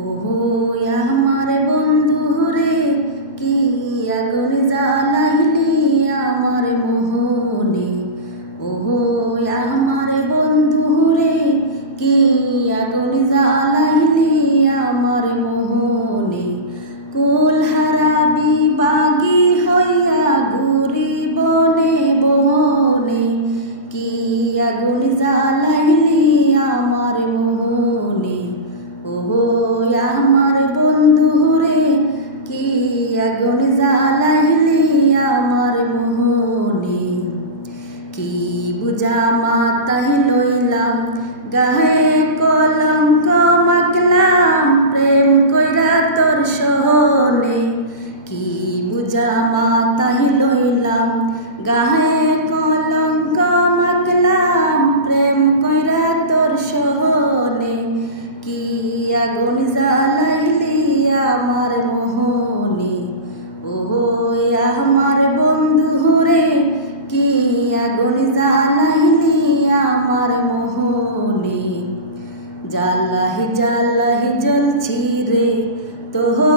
ওহো আমার বন্ধু রে, কি আগুন জ্বালাইলি আমার মোহনে। ওহো আমার বন্ধু রে, কি আগুন জ্বালাইলি আমার মোহনে। কুল হারাবি বাগি হইয়া ঘুরি বনে বনে, কি আগুন জ্বালাইলি আমার মোহনে। ওহো আমার বন্ধু রে, কি আগুন জ্বালাইলি আমার মোহনে। কি বুঝা মাথায় লইলাম, গায়ে কলঙ্ক মাখলাম, প্রেম কইরা তোর সহনে। কি বুঝা মাথায় লইলাম, গায়ে কলঙ্ক মাখলাম, প্রেম কইরা তোর সহনে। কি আগুন জ্বালাইলি আমার মোহনে। ওহো আমার বন্ধু রে, কি আগুন জ্বালাইলি আমার মোহনে। জ্বালাহি জ্বালাহি জ্বলছি রে তোর